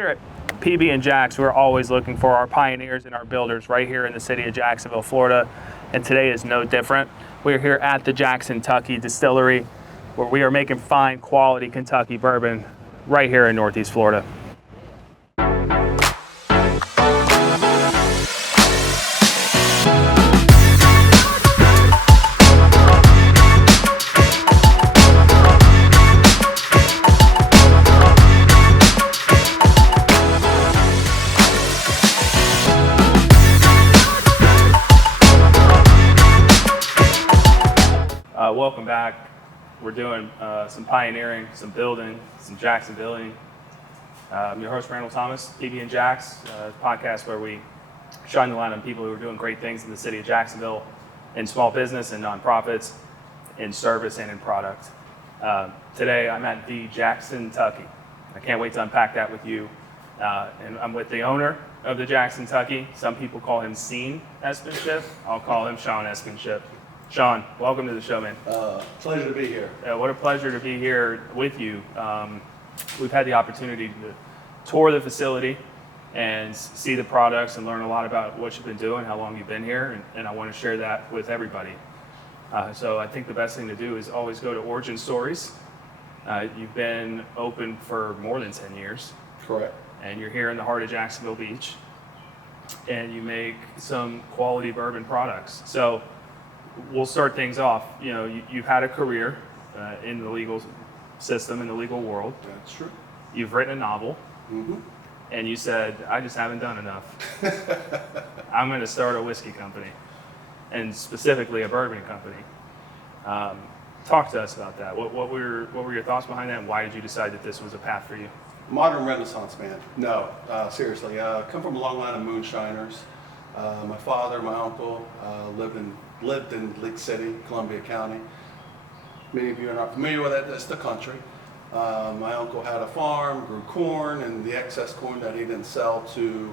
Here at PB and Jack's, we're always looking for our pioneers and our builders right here in the city of Jacksonville, Florida, and today is no different. We're here at the Jack-Son-Tucky distillery, where we are making fine quality Kentucky bourbon right here in Northeast Florida. Welcome back. We're doing some pioneering, some building, some Jacksonvilling. I'm your host, Randall Thomas, PB and Jack's, podcast where we shine the light on people who are doing great things in the city of Jacksonville in small business and nonprofits, in service and in product. Today I'm at the Jack-Son-Tucky. I can't wait to unpack that with you. And I'm with the owner of the Jack-Son-Tucky. Some people call him Sean Espenship. I'll call him Sean Espenship. Sean, welcome to the show, man. Pleasure to be here. What a pleasure to be here with you. We've had the opportunity to tour the facility and see the products and learn a lot about what you've been doing, how long you've been here, and I want to share that with everybody. So I think the best thing to do is always go to origin stories. You've been open for more than 10 years. Correct. And you're here in the heart of Jacksonville Beach, and you make some quality bourbon products. So we'll start things off. You know, you've had a career in the legal system, in the legal world. That's true. You've written a novel, and you said, I just haven't done enough. I'm going to start a whiskey company, and specifically a bourbon company. Talk to us about that. What were your thoughts behind that, and why did you decide that this was a path for you? Modern Renaissance man. No, seriously. Come from a long line of moonshiners. My father, my uncle lived in Lake City, Columbia County. Many of you are not familiar with it. It's the country. My uncle had a farm, grew corn, and the excess corn that he didn't sell to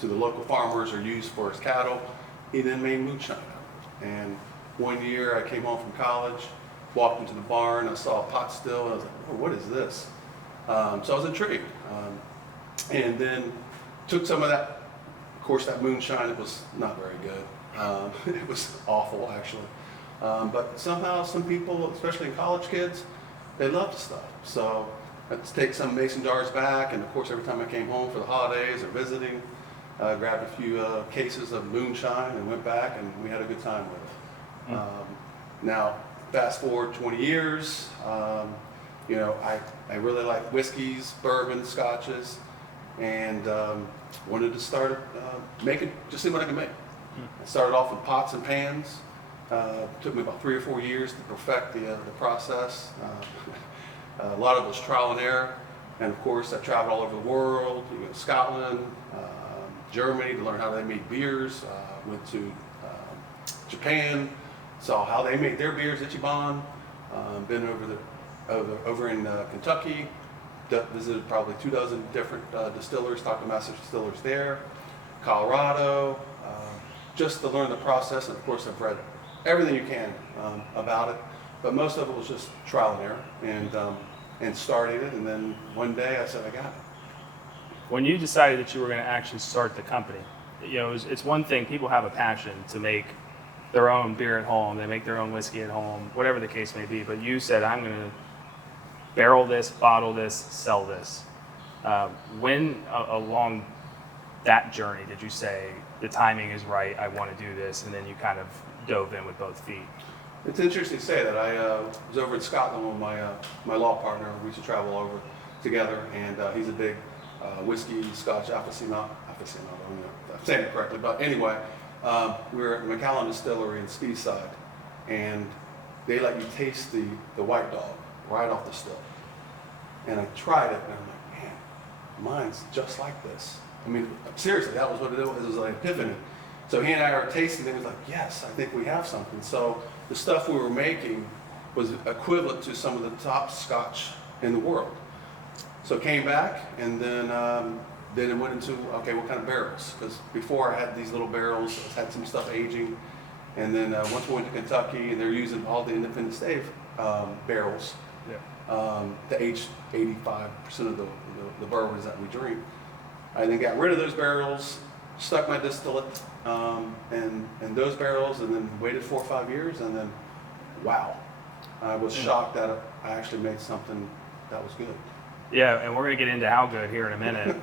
the local farmers or used for his cattle, he then made moonshine out of it. And one year I came home from college, walked into the barn, I saw a pot still, and I was like, oh, what is this? So I was intrigued. And then took some of that. Of course, that moonshine, it was not very good. It was awful, actually. But somehow some people, especially college kids, they love the stuff. So let's take some mason jars back, and of course, every time I came home for the holidays or visiting, grabbed a few cases of moonshine and went back, and we had a good time with it. Now, fast forward 20 years, you know, I really like whiskeys, bourbon, scotches, and wanted to start making, just see what I could make. I started off with pots and pans. Took me about 3 or 4 years to perfect the process. A lot of it was trial and error. And of course, I traveled all over the world. You know, Scotland, Germany to learn how they made beers. Went to Japan, saw how they made their beers, Ichiban. Been over in Kentucky. Visited probably 24 different distillers, talked to master distillers there, Colorado, just to learn the process. And of course, I've read everything you can about it, but most of it was just trial and error, and started it. And then one day I said, I got it. When you decided that you were going to actually start the company, you know, it's one thing, people have a passion to make their own beer at home, they make their own whiskey at home, whatever the case may be, but you said, I'm going to barrel this, bottle this, sell this. When along that journey did you say, the timing is right, I want to do this, and then you kind of dove in with both feet? It's interesting to say that. I was over in Scotland with my law partner. We used to travel over together, and he's a big whiskey, Scotch aficionado. I don't know if I'm saying it correctly, but anyway, we were at Macallan Distillery in Speyside, and they let you taste the White Dog right off the still. And I tried it, and I'm like, man, mine's just like this. I mean, seriously, that was what it was. It was like an epiphany. So he and I are tasting it. He was like, yes, I think we have something. So the stuff we were making was equivalent to some of the top Scotch in the world. So came back, and then it went into, okay, what kind of barrels? Because before I had these little barrels, I had some stuff aging. And then once we went to Kentucky, and they're using all the Independence Day barrels. to age 85% of the bourbons that we drink. I then got rid of those barrels, stuck my distillate in those barrels, and then waited 4 or 5 years, and then, wow, I was shocked that I actually made something that was good. Yeah, and we're going to get into how good here in a minute.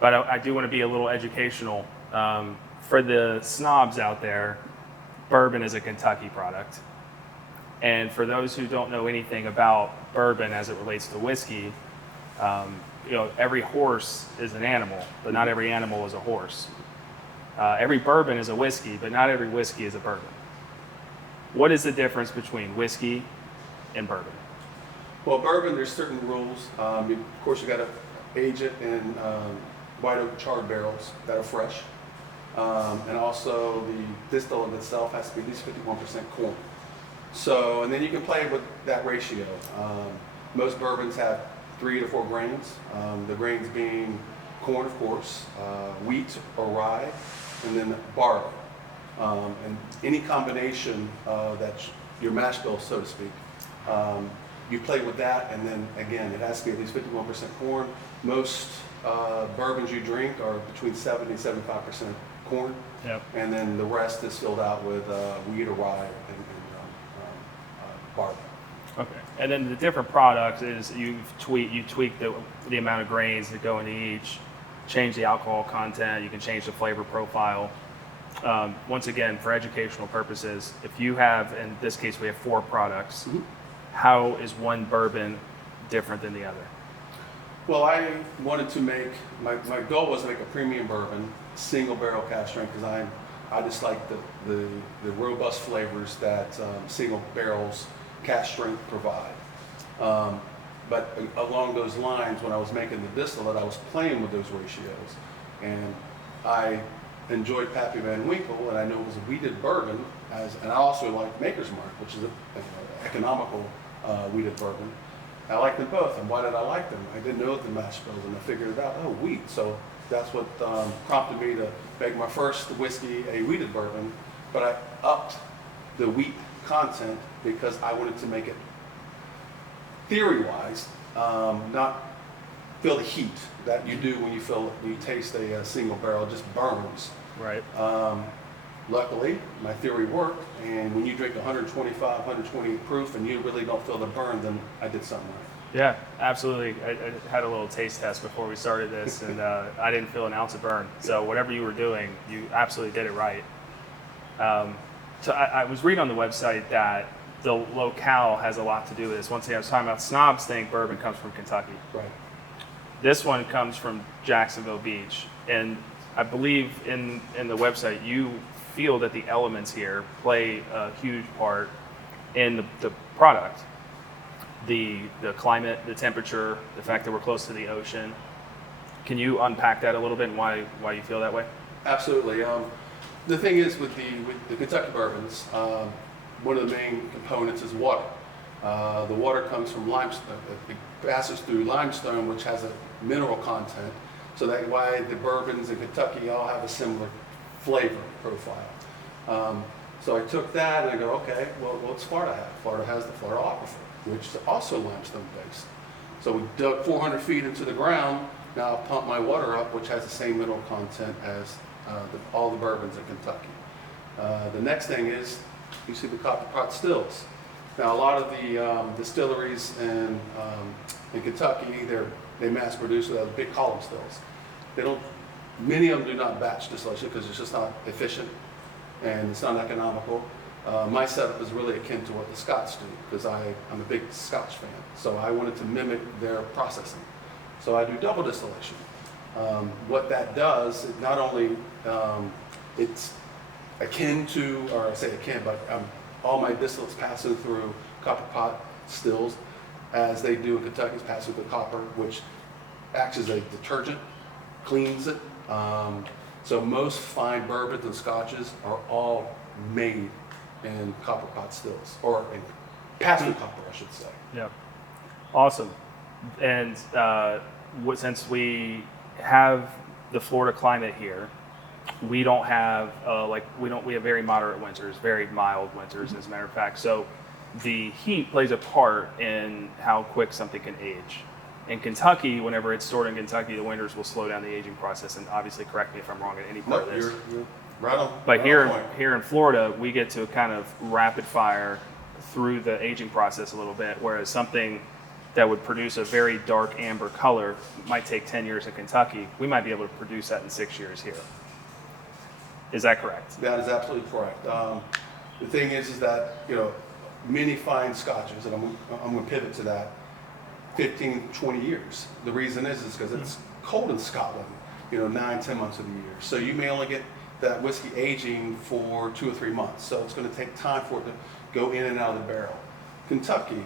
But I do want to be a little educational. For the snobs out there, bourbon is a Kentucky product. And for those who don't know anything about bourbon as it relates to whiskey, every horse is an animal, but not every animal is a horse. Every bourbon is a whiskey, but not every whiskey is a bourbon. What is the difference between whiskey and bourbon? Well, bourbon, there's certain rules. Of course, you got to age it in white oak charred barrels that are fresh. And also the distillate itself has to be at least 51% corn. So, and then you can play with that ratio. Most bourbons have 3 to 4 grains. The grains being corn, of course, wheat or rye, and then barley. And any combination that's your mash bill, so to speak. You play with that, and then again, it has to be at least 51% corn. Most bourbons you drink are between 70 and 75% corn. Yep. And then the rest is filled out with wheat or rye and barley. Okay. And then the different products is you tweak the amount of grains that go into each, change the alcohol content, you can change the flavor profile. Once again, for educational purposes, if you have, in this case we have 4 products, how is one bourbon different than the other? Well, I wanted to make, my goal was to make a premium bourbon, single barrel cask strength, because I just like the robust flavors that single barrels cask strength provide. But along those lines, when I was making the distillate, I was playing with those ratios. And I enjoyed Pappy Van Winkle, and I knew it was a wheated bourbon, and I also liked Maker's Mark, which is an economical wheated bourbon. I liked them both, and why did I like them? I didn't know the mash bills, and I figured it out. Oh, wheat. So that's what prompted me to make my first whiskey a wheated bourbon, but I upped the wheat content because I wanted to make it theory-wise, not feel the heat that you do when you taste a single barrel. It just burns. Right. Luckily, my theory worked, and when you drink 125, 120 proof and you really don't feel the burn, then I did something right. Yeah, absolutely. I had a little taste test before we started this, and I didn't feel an ounce of burn. So whatever you were doing, you absolutely did it right. So I was reading on the website that the locale has a lot to do with this. Once again, I was talking about snobs think bourbon comes from Kentucky. Right. This one comes from Jacksonville Beach, and I believe in the website you feel that the elements here play a huge part in the product. The climate, the temperature, the fact that we're close to the ocean. Can you unpack that a little bit and why you feel that way? Absolutely. The thing is with the Kentucky bourbons, one of the main components is water. The water comes from limestone. It passes through limestone, which has a mineral content. So that's why the bourbons in Kentucky all have a similar flavor profile. So I took that and I go, okay, well, what's Florida have? Florida has the Florida Aquifer, which is also limestone based. So we dug 400 feet into the ground. Now I'll pump my water up, which has the same mineral content as all the bourbons in Kentucky. The next thing is, you see the copper pot stills. Now a lot of the distilleries in Kentucky, they mass produce with big column stills. Many of them do not batch distillation because it's just not efficient and it's not economical. My setup is really akin to what the Scots do because I'm a big Scotch fan. So I wanted to mimic their processing. So I do double distillation. What that does, it not only it's akin to, or I say akin, but all my distillates passing through copper pot stills, as they do in Kentucky, pass through the copper, which acts as a detergent, cleans it. So most fine bourbons and scotches are all made in copper pot stills, or in pass through copper, I should say. Yeah, awesome. And since we have the Florida climate here, we don't have we have very moderate winters, very mild winters, as a matter of fact. So the heat plays a part in how quick something can age. In Kentucky, whenever it's stored in Kentucky, the winters will slow down the aging process. And obviously, correct me if I'm wrong at any part of this. You're right on. But right here, on point. here in Florida, we get to kind of rapid fire through the aging process a little bit, whereas something that would produce a very dark amber color might take 10 years in Kentucky. We might be able to produce that in 6 years here. Is that correct? That is absolutely correct. The thing is that, many fine scotches, and I'm going to pivot to that, 15, 20 years. The reason is because it's cold in Scotland, 9, 10 months of the year. So you may only get that whiskey aging for 2 or 3 months. So it's going to take time for it to go in and out of the barrel. Kentucky,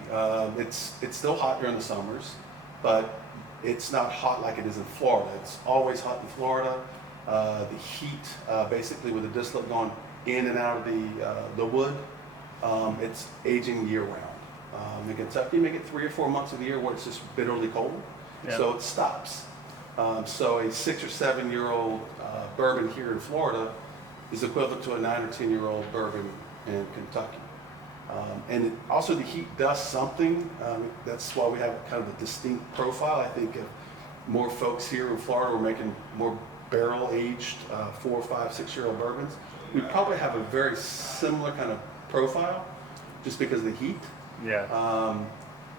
it's still hot during the summers, but it's not hot like it is in Florida. It's always hot in Florida. The heat, basically with the distillate going in and out of the wood, it's aging year round. In Kentucky, you may get 3 or 4 months of the year where it's just bitterly cold, so it stops. So a 6 or 7 year old bourbon here in Florida is equivalent to a 9 or 10 year old bourbon in Kentucky. And also the heat does something. That's why we have kind of a distinct profile. I think if more folks here in Florida were making more barrel aged 4, 5, 6 year old bourbons, we'd probably have a very similar kind of profile just because of the heat. Yeah.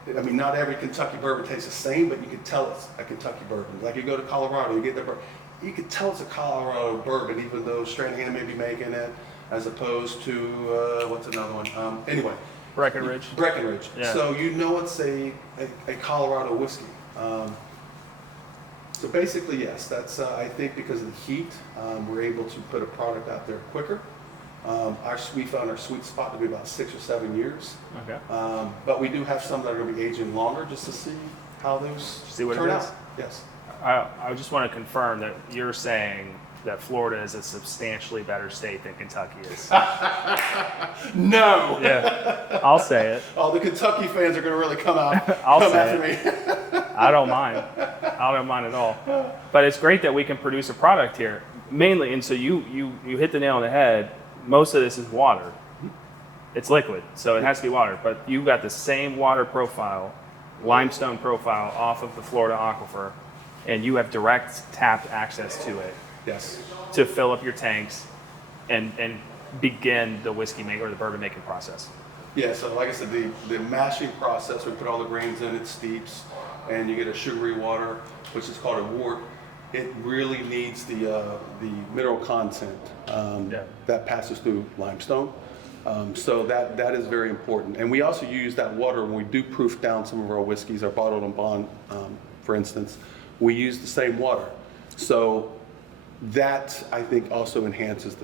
Not every Kentucky bourbon tastes the same, but you can tell it's a Kentucky bourbon. Like you go to Colorado, you get the bourbon, you can tell it's a Colorado bourbon, even though Stranahan may be making it, as opposed to what's another one? Anyway, Breckenridge. Breckenridge. Yeah. So it's a Colorado whiskey. So basically, yes, that's I think because of the heat, we're able to put a product out there quicker. We found our sweet spot to be about 6 or 7 years. Okay. But we do have some that are going to be aging longer just to see how those See what turn it out. is? Yes. I just want to confirm that you're saying that Florida is a substantially better state than Kentucky is. No. Yeah, I'll say it. Oh, the Kentucky fans are going to really come out. I'll come say after me. I don't mind. I don't mind at all. But it's great that we can produce a product here. Mainly, and so you hit the nail on the head. Most of this is water. It's liquid, so it has to be water. But you got the same water profile, limestone profile off of the Florida aquifer, and you have direct tapped access to it Yes. to fill up your tanks and begin the whiskey making or the bourbon making process. Yeah, so like I said, the mashing process, we put all the grains in, it steeps, and you get a sugary water, which is called a wort. It really needs the mineral content that passes through limestone. So that is very important. And we also use that water when we do proof down some of our whiskeys, our bottled and bond, for instance. We use the same water. So that, I think, also enhances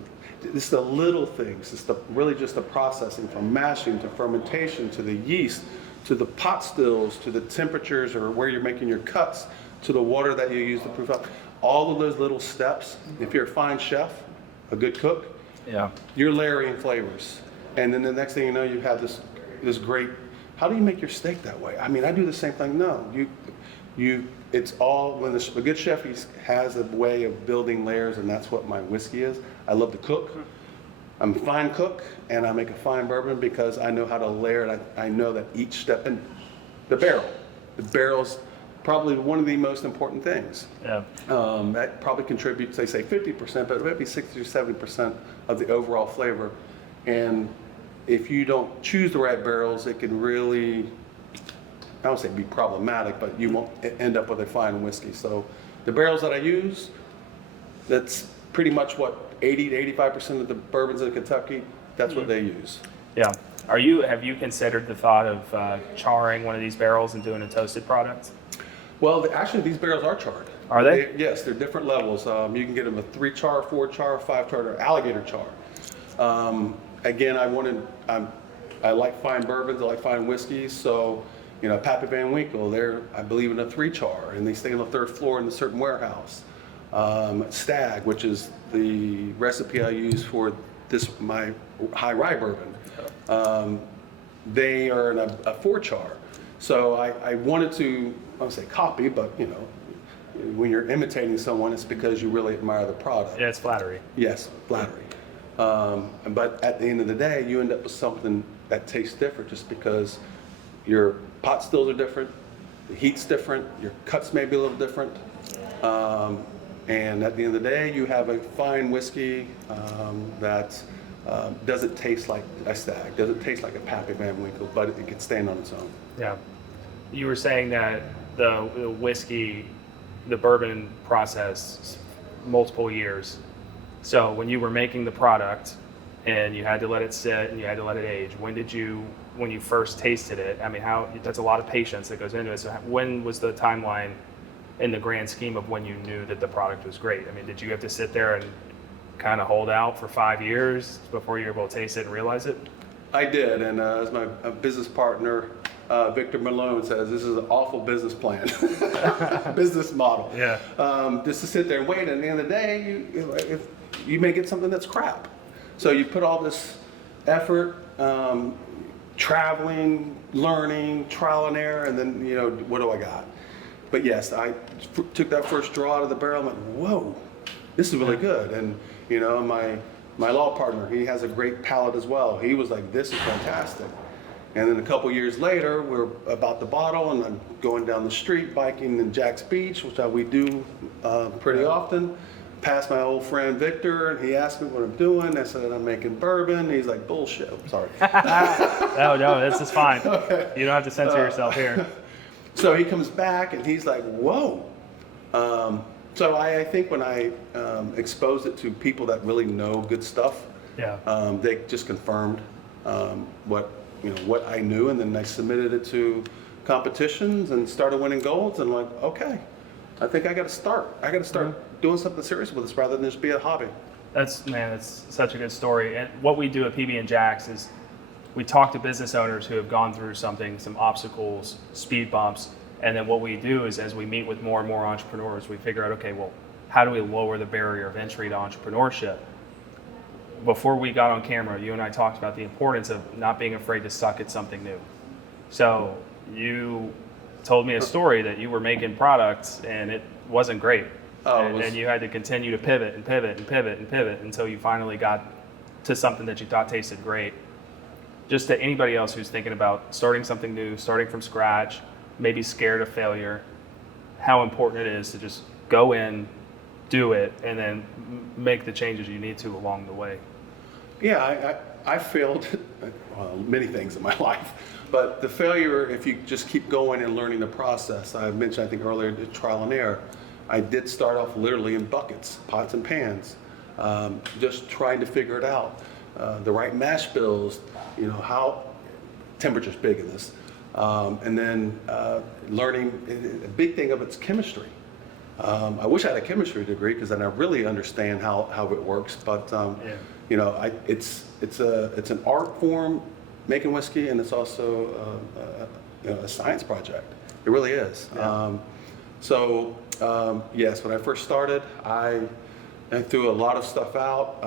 it's the little things. It's really just the processing from mashing to fermentation to the yeast to the pot stills to the temperatures or where you're making your cuts to the water that you use to proof up. All of those little steps, if you're a fine chef, a good cook, you're layering flavors. And then the next thing you know, you have this great, how do you make your steak that way? I do the same thing. No, it's all, when a good chef has a way of building layers, and that's what my whiskey is. I love to cook. I'm a fine cook, and I make a fine bourbon because I know how to layer it. I know that each step, and the barrel's probably one of the most important things. Yeah. That probably contributes, they say 50%, but it might be 60 or 70% of the overall flavor. And if you don't choose the right barrels, it can really, I don't say be problematic, but you won't end up with a fine whiskey. So the barrels that I use, that's pretty much what 80 to 85% of the bourbons in Kentucky, that's what they use. Yeah. Have you considered the thought of charring one of these barrels and doing a toasted product? Well, actually, these barrels are charred. Are they? Yes, they're different levels. You can get them a 3 char, 4 char, 5 char, or alligator char. Again, I like fine bourbons, I like fine whiskeys, so, Pappy Van Winkle, they're, I believe, in a 3 char, and they stay on the 3rd floor in a certain warehouse. Stag, which is the recipe I use for my high rye bourbon, they are in a 4 char. So I wanted to, I don't say copy, but when you're imitating someone, it's because you really admire the product. Yeah, it's flattery. Yes, flattery. But at the end of the day, you end up with something that tastes different just because your pot stills are different, the heat's different, your cuts may be a little different. And at the end of the day, you have a fine whiskey that doesn't taste like a Stag, doesn't taste like a Pappy Van Winkle, but it can stand on its own. Yeah. You were saying that the whiskey, the bourbon process, multiple years. So when you were making the product and you had to let it sit and you had to let it age, when you first tasted it, I mean, that's a lot of patience that goes into it. So when was the timeline in the grand scheme of when you knew that the product was great? I mean, did you have to sit there and kind of hold out for 5 years before you were able to taste it and realize it? I did, and as my business partner, Victor Malone, says, this is an awful business plan, business model. Yeah. Just to sit there and wait, and at the end of the day, you may get something that's crap. So you put all this effort, traveling, learning, trial and error, and then, what do I got? But yes, I took that first draw out of the barrel and went, whoa, this is really good. And, my law partner, he has a great palate as well. He was like, this is fantastic. And then a couple years later, we're about the bottle, and I'm going down the street biking in Jack's Beach, which we do pretty often. Passed my old friend Victor, and he asked me what I'm doing. I said, I'm making bourbon. He's like, bullshit. I'm sorry. No, this is fine. Okay. You don't have to censor yourself here. So he comes back, and he's like, whoa. So I think when I exposed it to people that really know good stuff, they just confirmed what I knew, and then I submitted it to competitions and started winning golds, and like, okay, I think I got to start. I got to start doing something serious with this rather than just be a hobby. That's such a good story. And what we do at PB and Jack's is we talk to business owners who have gone through some obstacles, speed bumps, and then what we do is as we meet with more and more entrepreneurs, we figure out, okay, well, how do we lower the barrier of entry to entrepreneurship? Before we got on camera, you and I talked about the importance of not being afraid to suck at something new. So you told me a story that you were making products and it wasn't great. And you had to continue to pivot and pivot and pivot and pivot until you finally got to something that you thought tasted great. Just to anybody else who's thinking about starting something new, starting from scratch, maybe scared of failure, how important it is to just go in, do it, and then make the changes you need to along the way. Yeah, I failed many things in my life, but the failure, if you just keep going and learning the process, I mentioned, I think earlier, the trial and error. I did start off literally in buckets, pots and pans, just trying to figure it out. The right mash bills, how temperature's big in this. And then learning, a big thing of it's chemistry. I wish I had a chemistry degree because then I really understand how it works. But it's an art form, making whiskey, and it's also a science project. It really is. Yeah. Yes, when I first started, I threw a lot of stuff out.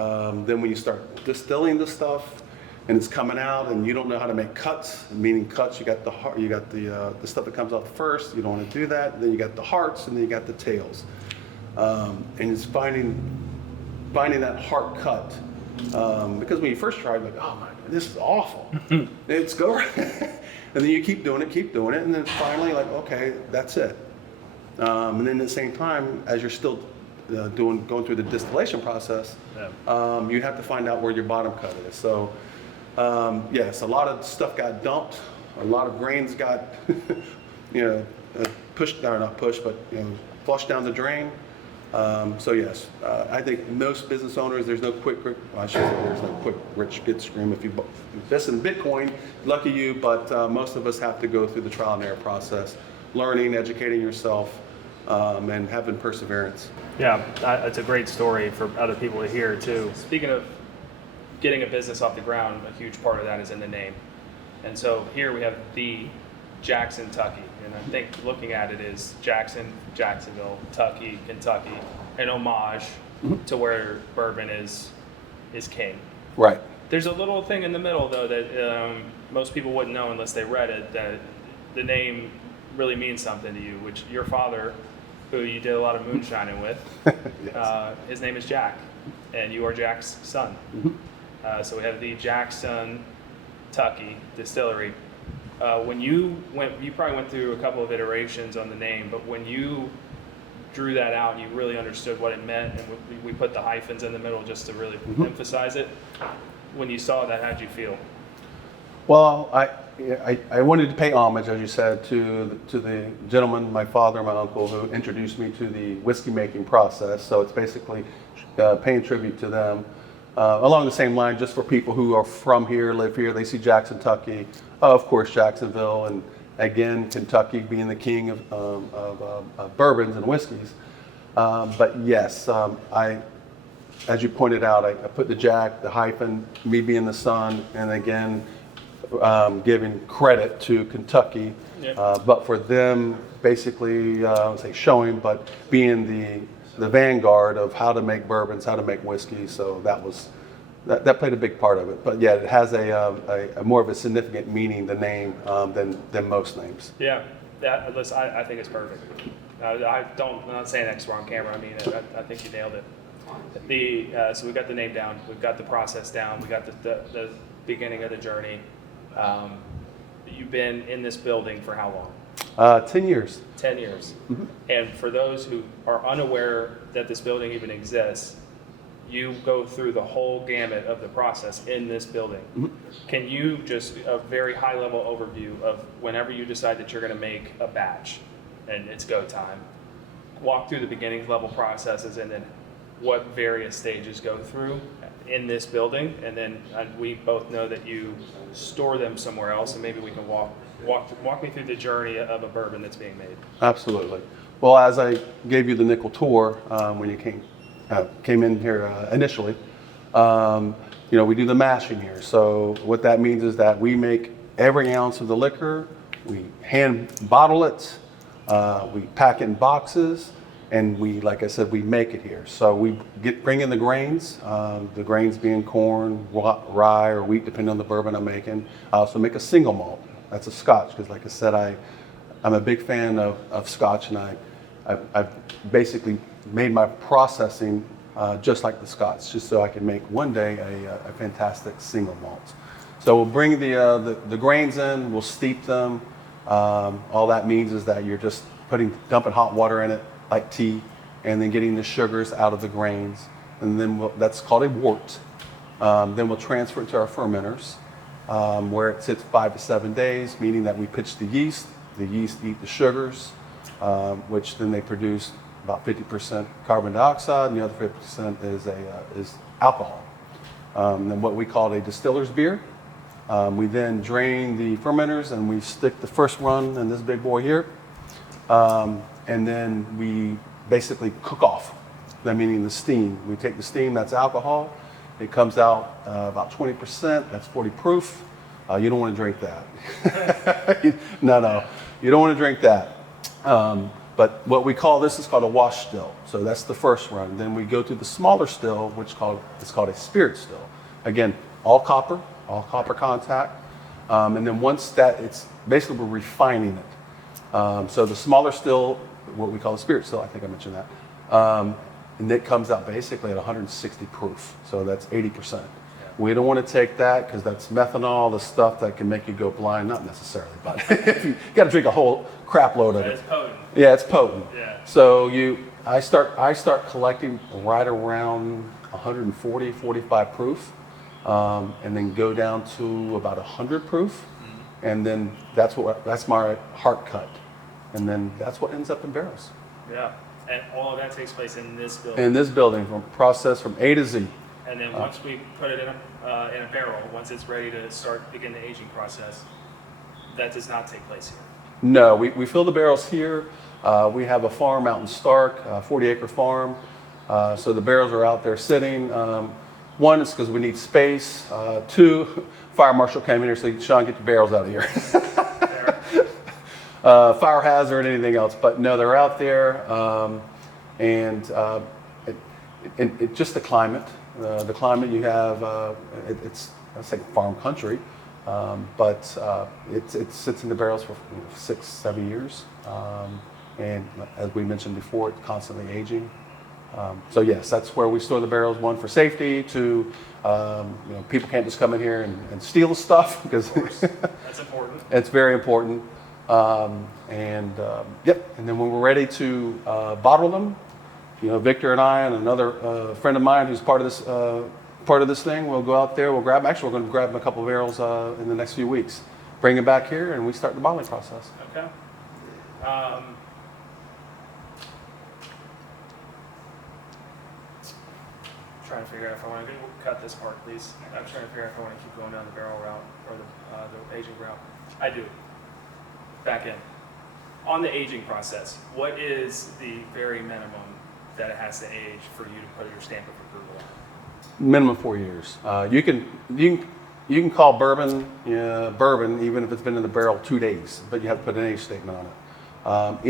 Then when you start distilling the stuff, and it's coming out, and you don't know how to make cuts. Meaning cuts, you got the stuff that comes out first. You don't want to do that. Then you got the hearts, and then you got the tails. And it's finding that heart cut, because when you first try, you're like, oh my God, this is awful. It's go right. And then you keep doing it, and then finally, like, okay, that's it. And then at the same time, as you're still going through the distillation process, you have to find out where your bottom cut is. So. Yes, a lot of stuff got dumped. A lot of grains got, pushed, or not pushed, but flushed down the drain. So yes, I think most business owners, there's no quick rich get scheme. If you invest in Bitcoin, lucky you. But most of us have to go through the trial and error process, learning, educating yourself, and having perseverance. Yeah, it's a great story for other people to hear too. Speaking of getting a business off the ground, a huge part of that is in the name. And so here we have the Jack-Son-Tucky. And I think looking at it is Jackson, Jacksonville, Tucky, Kentucky, an homage to where bourbon is king. Right. There's a little thing in the middle though that most people wouldn't know unless they read it, that the name really means something to you, which your father, who you did a lot of moonshining with, yes. His name is Jack, and you are Jack's son. Mm-hmm. So we have the Jack-Son Jack-Son-Tucky distillery. When you probably went through a couple of iterations on the name, but when you drew that out and you really understood what it meant, and we put the hyphens in the middle just to really emphasize it. When you saw that, how'd you feel? Well, I wanted to pay homage, as you said, to the gentleman, my father and my uncle, who introduced me to the whiskey making process. So it's basically paying tribute to them. Along the same line, just for people who are from here, live here, they see Jackson-Tucky, of course Jacksonville, and again Kentucky being the king of bourbons and whiskeys. But yes, as you pointed out, I put the Jack, the hyphen, me being the son, and again giving credit to Kentucky, but for them basically, I would say showing, but being the vanguard of how to make bourbons, how to make whiskey. So that played a big part of it. But yeah, it has a more of a significant meaning, the name, than most names. Yeah, listen, I think it's perfect. I'm not saying that 'cause we're on camera. I mean, I think you nailed it. So we got the name down, we've got the process down, we got the beginning of the journey. You've been in this building for how long? 10 years. 10 years. Mm-hmm. And for those who are unaware that this building even exists, you go through the whole gamut of the process in this building. Mm-hmm. Can you just, a very high level overview of whenever you decide that you're going to make a batch and it's go time, walk through the beginning level processes and then what various stages go through in this building, and then we both know that you store them somewhere else, and maybe we can walk me through the journey of a bourbon that's being made. Absolutely. Well, as I gave you the nickel tour when you came in here initially, we do the mashing here. So what that means is that we make every ounce of the liquor, we hand bottle it, we pack it in boxes, and we, like I said, we make it here. So we bring in the grains being corn, rye, or wheat, depending on the bourbon I'm making. I also make a single malt. That's a Scotch, because like I said, I'm a big fan of Scotch, and I've basically made my processing just like the Scotch, just so I can make one day a fantastic single malt. So we'll bring the grains in, we'll steep them. All that means is that you're just dumping hot water in it, like tea, and then getting the sugars out of the grains, and then that's called a wort. Then we'll transfer it to our fermenters, where it sits 5 to 7 days, meaning that we pitch the yeast eat the sugars, which then they produce about 50% carbon dioxide, and the other 50% is alcohol. Then what we call a distiller's beer. We then drain the fermenters and we stick the first run in this big boy here. And then we basically cook off, that meaning the steam. We take the steam, that's alcohol. It comes out about 20%, that's 40 proof. You don't want to drink that. No, you don't want to drink that. But what we call this is called a wash still. So that's the first run. Then we go to the smaller still, which is called a spirit still. Again, all copper contact. And then once that, it's basically we're refining it. So the smaller still, what we call a spirit still, I think I mentioned that. And it comes out basically at 160 proof. So that's 80%. Yeah. We don't want to take that because that's methanol, the stuff that can make you go blind. Not necessarily, but you got to drink a whole crap load of it. It's potent. Yeah, it's potent. Yeah. So I start collecting right around 140, 45 proof, and then go down to about 100 proof, mm-hmm. And then that's my heart cut, and then that's what ends up in barrels. Yeah, and all of that takes place in this building. In this building, from process from A to Z. And then once we put it in a barrel, once it's ready to begin the aging process, that does not take place here. No, we fill the barrels here. We have a farm out in Stark, a 40-acre farm. So the barrels are out there sitting. One is because we need space. Two, fire marshal came in here, so Sean, get the barrels out of here. Fire hazard, anything else. But no, they're out there. And just the climate. The climate you have, it's like farm country. But it sits in the barrels for 6-7 years. And as we mentioned before, it's constantly aging. So yes, that's where we store the barrels. One for safety. Two, people can't just come in here and steal stuff because That's important. it's very important. Yep. And then when we're ready to bottle them, Victor and I and another friend of mine who's part of this thing, we'll go out there. We'll grab. Actually, we're going to grab a couple of barrels in the next few weeks. Bring them back here, and we start the bottling process. Okay. Trying to figure out if I want to cut this part, please. I'm trying to figure out if I want to keep going down the barrel route or the aging route. I do. Back in. On the aging process, what is the very minimum that it has to age for you to put your stamp of approval on? Minimum 4 years. You can call bourbon bourbon even if it's been in the barrel 2 days, but you have to put an age statement on it.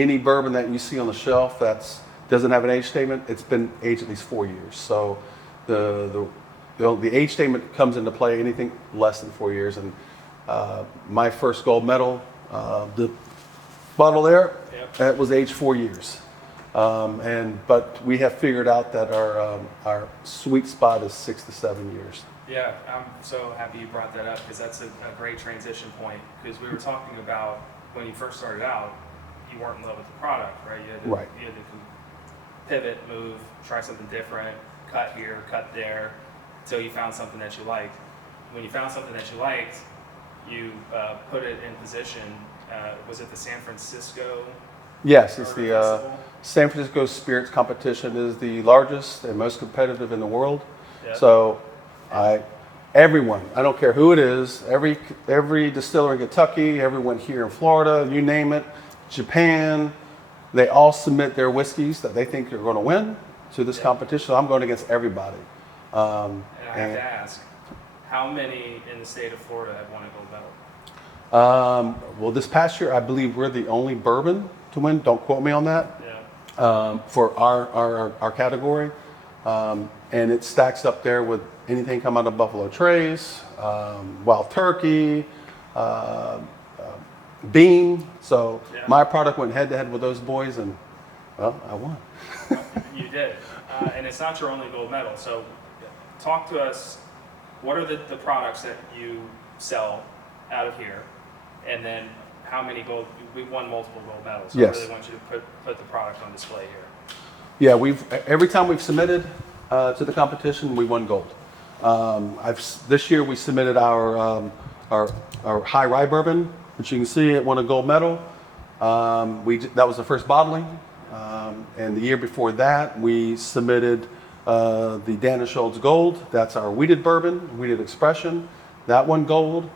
Any bourbon that you see on the shelf that doesn't have an age statement, it's been aged at least 4 years. So the age statement comes into play anything less than 4 years. And my first gold medal, the bottle there, that was aged 4 years. But we have figured out that our sweet spot is 6 to 7 years. Yeah, I'm so happy you brought that up because that's a great transition point. Because we were talking about when you first started out, you weren't in love with the product, right? You had to pivot, move, try something different, cut here, cut there, until you found something that you liked. When you found something that you liked, you put it in position. Was it the San Francisco? Yes, it's the Festival? San Francisco Spirits Competition is the largest and most competitive in the world. Yep. So everyone, I don't care who it is, every distiller in Kentucky, everyone here in Florida, you name it, Japan, they all submit their whiskeys that they think are going to win to this competition. So I'm going against everybody. And I have to ask, how many in the state of Florida have won a gold medal? Well, this past year, I believe we're the only bourbon to win. Don't quote me on that. Yeah. For our category. And it stacks up there with anything come out of Buffalo Trace, Wild Turkey, Beam. So my product went head to head with those boys, and well, I won. You did. And it's not your only gold medal. So talk to us, what are the products that you sell out of here? And then how many we've won multiple gold medals. So yes. I really want you to put the product on display here. Yeah, every time we've submitted to the competition, we won gold. This year we submitted our high rye bourbon, which you can see it won a gold medal. That was the first bottling. And the year before that, we submitted the Dana Schultz Gold. That's our wheated bourbon, wheated expression. That won gold.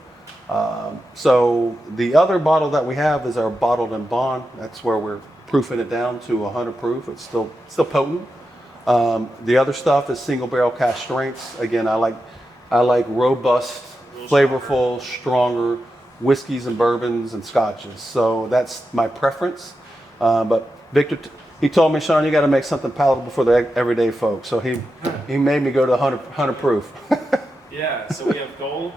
So the other bottle that we have is our bottled and bond. That's where we're proofing it down to 100 proof. It's still potent. The other stuff is single barrel cask strengths. Again, I like robust, flavorful, stronger whiskeys and bourbons and scotches. So that's my preference. But Victor, he told me, Sean, you got to make something palatable for the everyday folks. So he made me go to 100 proof. Yeah. So we have gold.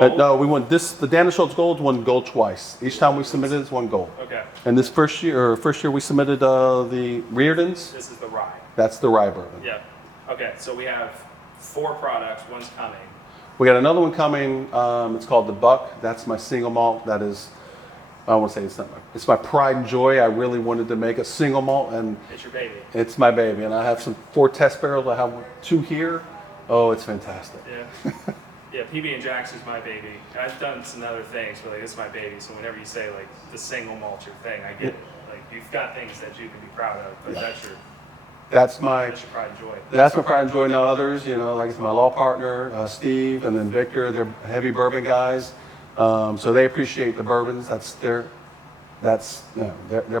No, we won this. The Dana Schultz Gold won gold twice. Each time we submitted, it's one gold. Okay. And this first year we submitted the Reardon's. This is the rye. That's the rye bourbon. Yeah. Okay. So we have 4 products. One's coming. We got another one coming. It's called the Buck. That's my single malt. That is, I won't say it's my pride and joy. I really wanted to make a single malt, and It's your baby. it's my baby. And I have 4 test barrels. I have 2 here. Oh, it's fantastic. Yeah. Yeah, PB and Jack's is my baby. I've done some other things, but like, it's my baby. So whenever you say like the single malt's your thing, I get it. Like you've got things that you can be proud of, but That's my pride and joy. That's my pride and joy. Now others, like my law partner, Steve, and then Victor, they're heavy bourbon guys. So they appreciate the bourbons. That's their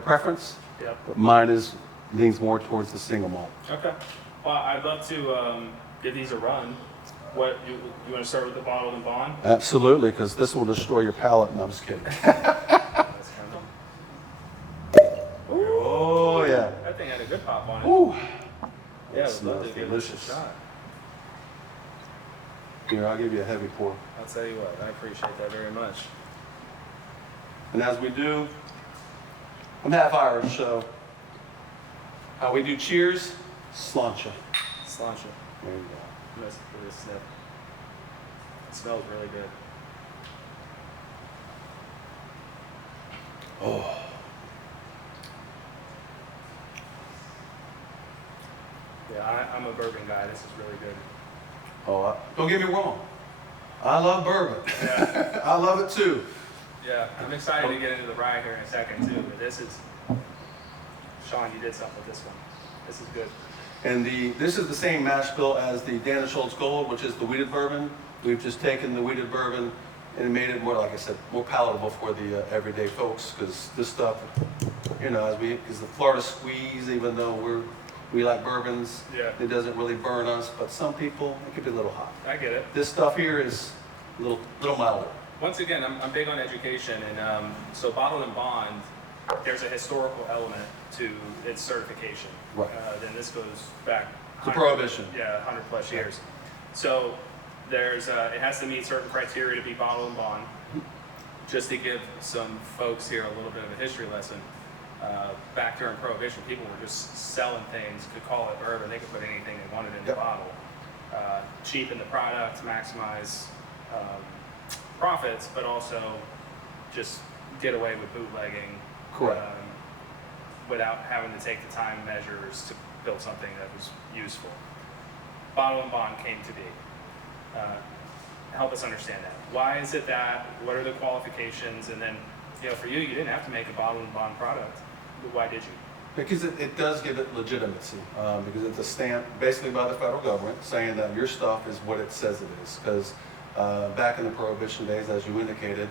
preference. Yep. But mine leans more towards the single malt. Okay. Well, I'd love to give these a run. What you want to start with the bottled and bond? Absolutely, because this will destroy your palate. No, I'm just kidding. Oh yeah. That thing had a good pop on it. Ooh. Yeah, That I'd love to smells give this a delicious. shot. Here, I'll give you a heavy pour. I'll tell you what, I appreciate that very much. And as we do, I'm half Irish, so How we do cheers? Slancha. Slancha. There you go. I'm gonna give it a sniff. It smells really good. Oh. Yeah, I'm a bourbon guy. This is really good. Oh, don't get me wrong. I love bourbon. Yeah. I love it too. Yeah, I'm excited to get into the rye here in a second too, but this is, Sean, you did something with this one. This is good. And this is the same mash bill as the Danish Old Gold, which is the wheated bourbon. We've just taken the wheated bourbon and made it more, like I said, more palatable for the everyday folks. Because this stuff, you know, because the Florida squeeze, even though we like bourbons, Yeah. it doesn't really burn us. But some people, it could be a little hot. I get it. This stuff here is a little milder. Once again, I'm big on education, and so bottled and bond, there's a historical element to its certification. Right. Then this goes back To Prohibition. Yeah, 100 plus years. So there's it has to meet certain criteria to be bottled and bond. Just to give some folks here a little bit of a history lesson. Back during Prohibition, people were just selling things, could call it bourbon, they could put anything they wanted in the Yep. bottle. Cheapen the product, maximize profits, but also just get away with bootlegging. Correct. Without having to take the time measures to build something that was useful. Bottle and bond came to be. Help us understand that. Why is it that? What are the qualifications? And then, you know, for you, you didn't have to make a bottle and bond product. Why did you? Because it does give it legitimacy, because it's a stamp basically by the federal government saying that your stuff is what it says it is. Because back in the Prohibition days, as you indicated,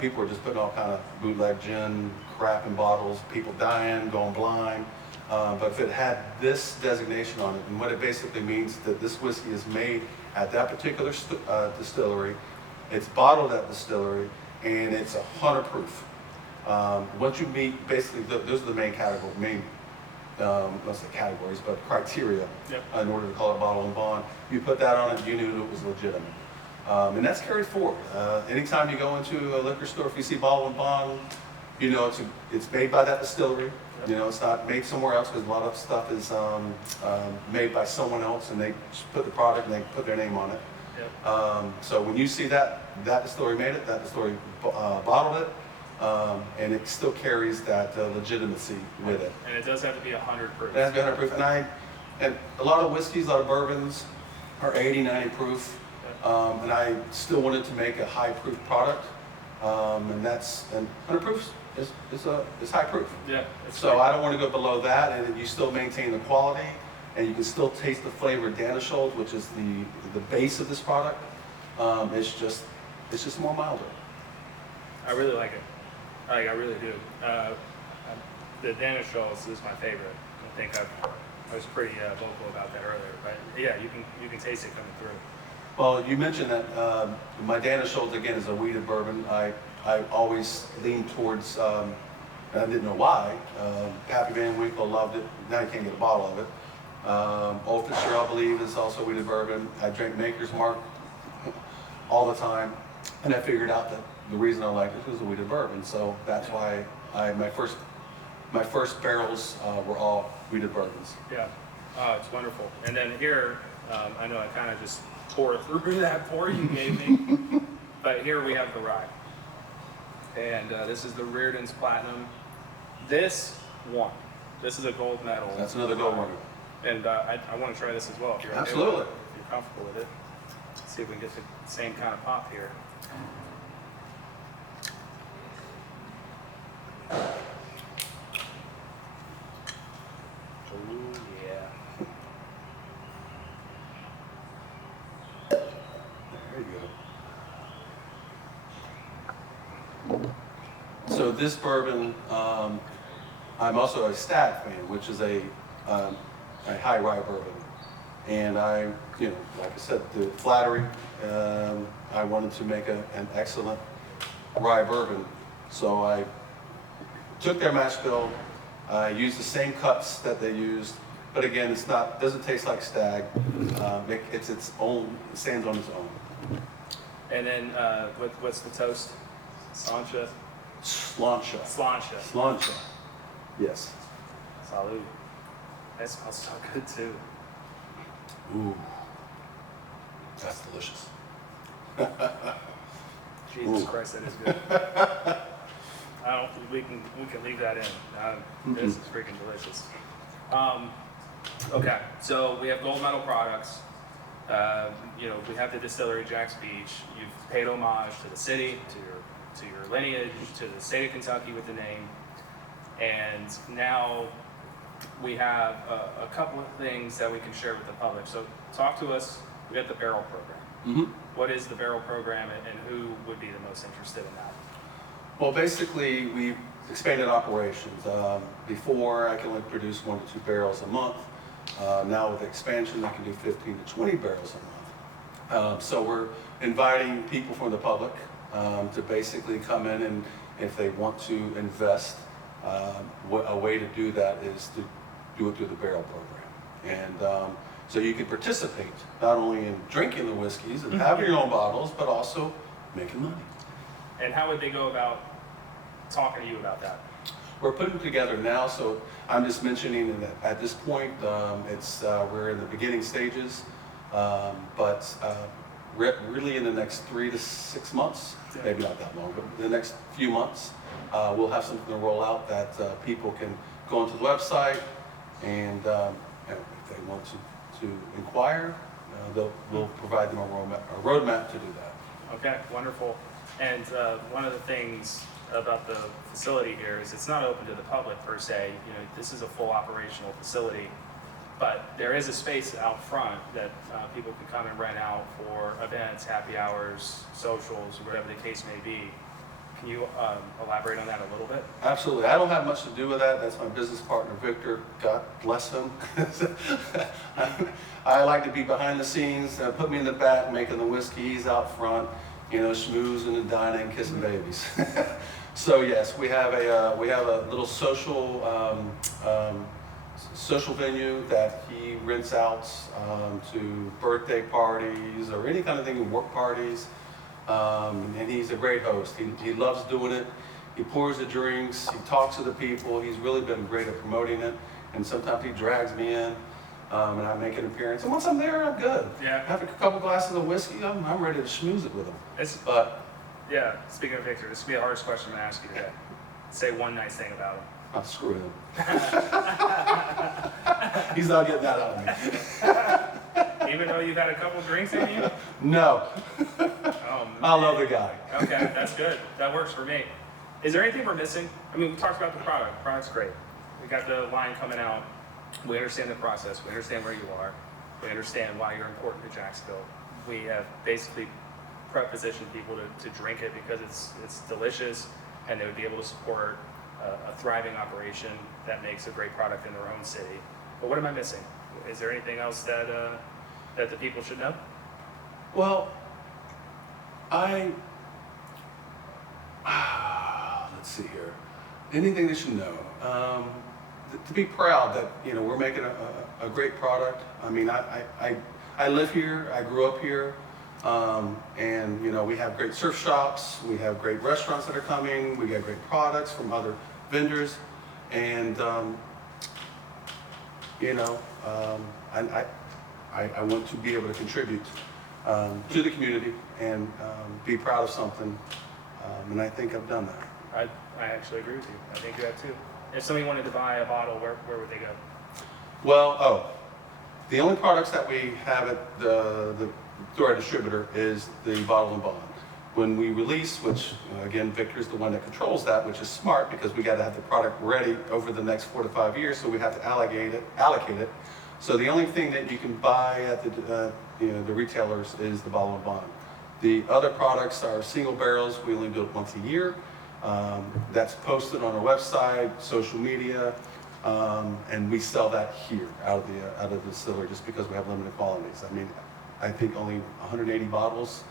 people were just putting all kind of bootleg gin, crap in bottles, people dying, going blind. But if it had this designation on it, and what it basically means that this whiskey is made at that particular distillery, it's bottled at distillery, and it's 100 proof. Once you meet, basically, those are the main not say categories, but criteria. Yep. In order to call it bottle and bond. You put that on it, you knew it was legitimate. And that's carried forward. Anytime you go into a liquor store, if you see bottle and bond, you know it's made by that distillery. You know, it's not made somewhere else, because a lot of stuff is made by someone else, and they just put the product and they put their name on it. Yep. So when you see that distillery made it, that distillery bottled it, and it still carries that legitimacy with it. And it does have to be 100 proof. It has to be 100 proof, and a lot of whiskeys, a lot of bourbons are 80, 90 proof, and I still wanted to make a high proof product, and 100 proof is high proof. Yeah. So I don't want to go below that, and you still maintain the quality, and you can still taste the flavor of Danish Old, which is the base of this product. It's just more milder. I really like it. I really do. The Danish Schultz is my favorite. I think I was pretty vocal about that earlier. But yeah, you can taste it coming through. Well, you mentioned that my Danish Old, again, is a wheated bourbon. I always lean towards, and I didn't know why, Pappy Van Winkle loved it. Now you can't get a bottle of it. Old Fitzgerald, I believe, is also wheated bourbon. I drank Maker's Mark all the time, and I figured out that the reason I liked it was the wheated bourbon. So that's why my first barrels were all wheated bourbons. Yeah. Oh, it's wonderful. And then here, I know I kind of just tore through that pour you gave me, but here we have the rye. And this is the Reardon's Platinum. This one. This is a gold medal. That's another gold medal. And I want to try this as well. If you're okay Absolutely. with it, if you're comfortable with it. Let's see if we can get the same kind of pop here. Oh yeah. There you go. So this bourbon, I'm also a Stag fan, which is a high rye bourbon. And like I said, the flattery, I wanted to make an excellent rye bourbon. So I took their mash bill, used the same cuts that they used, but again, doesn't taste like Stag. It's its own, it stands on its own. And then what's the toast? Sancha? Slancha. Slancha. Slancha. Yes. Salud. That smells so good too. Ooh, that's delicious. Jesus Ooh. Christ, that is good. I don't think we can leave that in. This is freaking delicious. Okay, so we have gold medal products. We have the distillery, Jack's Beach. You've paid homage to the city, to your lineage, to the state of Kentucky with the name, and now we have a couple of things that we can share with the public. So talk to us. We got the barrel program. What is the barrel program, and who would be the most interested in that? Well, basically, we've expanded operations. Before, I could only produce 1 to 2 barrels a month. Now with the expansion, I can do 15 to 20 barrels a month. So we're inviting people from the public to basically come in, and if they want to invest, a way to do that is to do it through the barrel program. And so you can participate not only in drinking the whiskeys and having your own bottles, but also making money. And how would they go about talking to you about that? We're putting together now, so I'm just mentioning that at this point, we're in the beginning stages, but really in the next 3 to 6 months, maybe not that long, but in the next few months, we'll have something to roll out that people can go onto the website, and if they want to inquire, we'll provide them a roadmap to do that. Okay, wonderful. And one of the things about the facility here is it's not open to the public per se. This is a full operational facility, but there is a space out front that people can come and rent out for events, happy hours, socials, whatever the case may be. Can you elaborate on that a little bit? Absolutely. I don't have much to do with that. That's my business partner, Victor. God bless him. I like to be behind the scenes. Put me in the back, making the whiskey. He's out front, schmoozing and dining, kissing babies. So yes, we have a little social venue that he rents out to birthday parties or any kind of thing, work parties. And he's a great host. He loves doing it. He pours the drinks. He talks to the people. He's really been great at promoting it. And sometimes he drags me in, and I make an appearance. And once I'm there, I'm good. Yeah. After a couple glasses of whiskey, I'm ready to schmooze it with him. Yeah. Speaking of Victor, this will be the hardest question I'm gonna ask you today. Say one nice thing about him. I'll screw him. He's not getting that out of me. Even though you've had a couple drinks in you? No. Oh, I love the guy. Okay, that's good. That works for me. Is there anything we're missing? I mean, we talked about the product. The product's great. We got the line coming out. We understand the process. We understand where you are. We understand why you're important to Jacksonville. We have basically positioned people to drink it because it's delicious, and they would be able to support a thriving operation that makes a great product in their own city. But what am I missing? Is there anything else that the people should know? Well, let's see here. Anything they should know. To be proud that we're making a great product. I mean, I live here. I grew up here, and we have great surf shops. We have great restaurants that are coming. We get great products from other vendors, and I want to be able to contribute to the community and be proud of something, and I think I've done that. I actually agree with you. I think you have too. If somebody wanted to buy a bottle, where would they go? Well, the only products that we have at through our distributor is the bottle and bond. When we release, which again, Victor's the one that controls that, which is smart because we got to have the product ready over the next 4 to 5 years, so we have to allocate it. So the only thing that you can buy at the retailers is the bottle and bond. The other products are single barrels. We only do it once a year. That's posted on our website, social media, and we sell that here out of the distillery just because we have limited quantities. I mean, I think only 180 bottles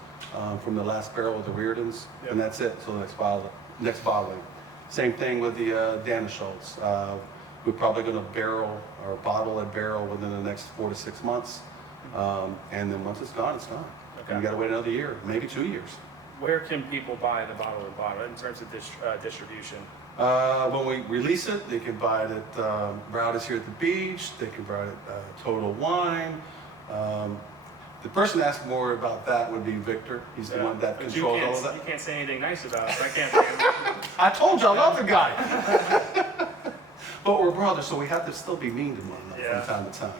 from the last barrel of the Reardons, Yep. and that's it. So the next bottling. Same thing with the Schultz. We're probably going to barrel or bottle a barrel within the next 4 to 6 months, and then once it's gone, it's gone. Okay. And you got to wait another year, maybe 2 years. Where can people buy the bottle and bottle in terms of distribution? When we release it, they can buy it at Rowdy's here at the beach. They can buy it at Total Wine. The person asking more about that would be Victor. He's the one that But controls all of that. You can't say anything nice about us. I can't. I told you I love the guy. But we're brothers, so we have to still be mean to one another from time to time.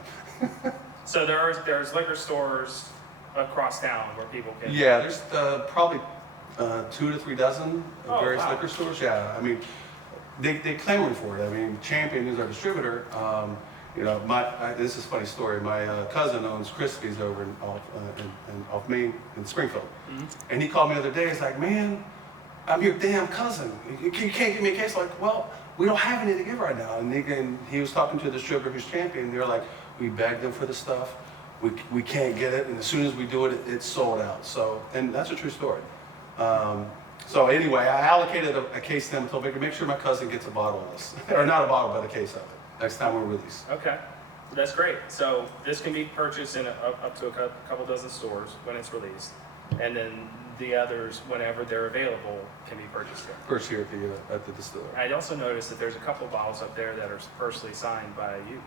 So there's liquor stores across town where people can. Yeah, there's probably 2 to 3 dozen various wow. liquor stores. Yeah, I mean, they clamoring for it. I mean, Champion, who's our distributor, you know, this is a funny story. My cousin owns Crispy's over off Main in Springfield. Mm-hmm. And he called me the other day. He's like, man, I'm your damn cousin. You can't give me a case. Like, well, we don't have any to give right now. And he was talking to a distributor who's Champion. And they're like, we begged them for the stuff. We can't get it. And as soon as we do it, it's sold out. So, and that's a true story. So anyway, I allocated a case to them and told Victor, make sure my cousin gets a bottle of this. Or not a bottle, but a case of it. Next time we release. Okay, that's great. So this can be purchased in up to a couple dozen stores when it's released, and then the others, whenever they're available, can be purchased here. First here at the distillery. I also noticed that there's a couple bottles up there that are personally signed by you.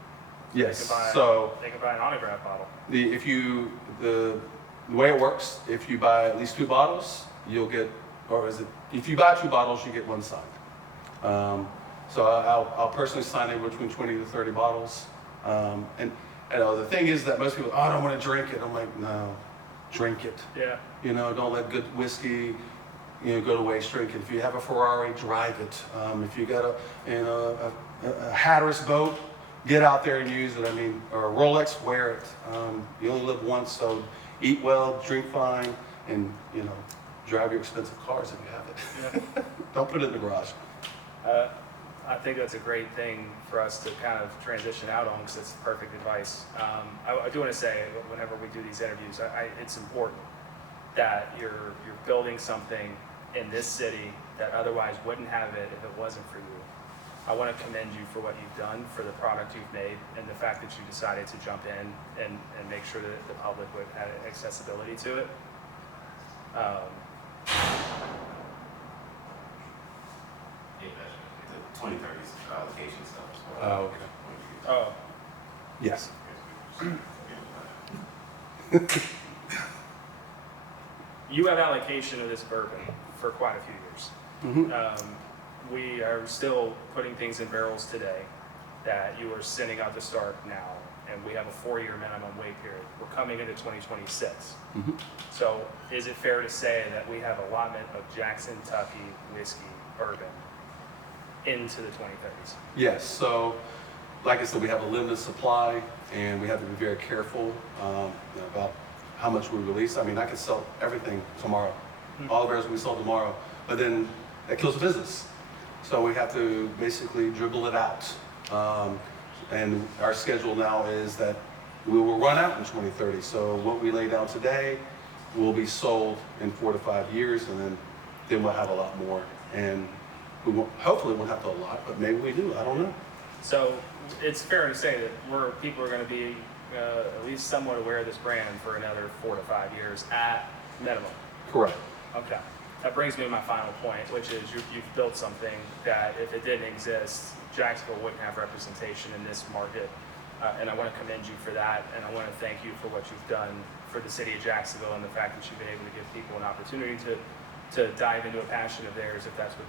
Yes. They can buy an autograph bottle. The way it works, if you buy at least 2 bottles, you'll get, or is it, if you buy 2 bottles, you get 1 signed. So I'll personally sign it between 20 to 30 bottles. And the thing is that most people, oh, I don't want to drink it. I'm like, no, drink it. Yeah. You know, don't let good whiskey, go to waste. Drink it. If you have a Ferrari, drive it. If you got a Hatteras boat, get out there and use it. I mean, or a Rolex, wear it. You only live once, so eat well, drink fine, and drive your expensive cars if you have it. Yeah. Don't put it in the garage. I think that's a great thing for us to kind of transition out on because it's perfect advice. I do want to say, whenever we do these interviews, it's important that you're building something in this city that otherwise wouldn't have it if it wasn't for you. I want to commend you for what you've done, for the product you've made, and the fact that you decided to jump in and make sure that the public would have accessibility to it. The 2030s allocation stuff as well. Oh, okay. Oh, Yes. you have allocation of this bourbon for quite a few years. Mm-hmm. We are still putting things in barrels today that you are sending out to start now, and we have a 4-year minimum wait period. We're coming into 2026. Mm-hmm. So is it fair to say that we have allotment of Jack-Son-Tucky whiskey bourbon into the 2030s? Yes. So, like I said, we have a limited supply, and we have to be very careful about how much we release. I mean, I could sell everything tomorrow. All the barrels we sell tomorrow, but then that kills the business. So we have to basically dribble it out. And our schedule now is that we will run out in 2030. So what we lay down today will be sold in 4 to 5 years, and then we'll have a lot more. And we hopefully won't have to a lot, but maybe we do. I don't know. So it's fair to say that people are going to be at least somewhat aware of this brand for another 4 to 5 years at minimum. Correct. Okay. That brings me to my final point, which is you've built something that if it didn't exist, Jacksonville wouldn't have representation in this market. And I want to commend you for that. And I want to thank you for what you've done for the city of Jacksonville and the fact that you've been able to give people an opportunity to dive into a passion of theirs if that's what,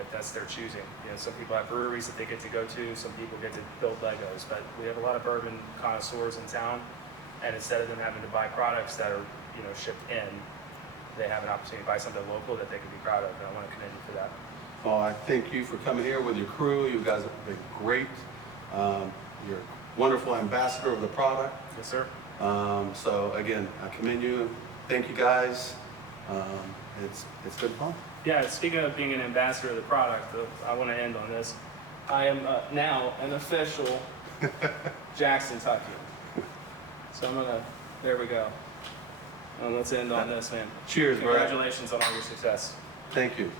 if that's their choosing. Some people have breweries that they get to go to, some people get to build Legos, but we have a lot of bourbon connoisseurs in town. And instead of them having to buy products that are, shipped in, they have an opportunity to buy something local that they can be proud of, and I want to commend you for that. Well, I thank you for coming here with your crew. You guys have been great. You're a wonderful ambassador of the product. Yes, sir. So again, I commend you. Thank you guys. It's been fun. Yeah, speaking of being an ambassador of the product, I want to end on this. I am now an official Jack-Son-Tucky. So there we go. And let's end on this, man. Cheers, bro. Congratulations on all your success. Thank you.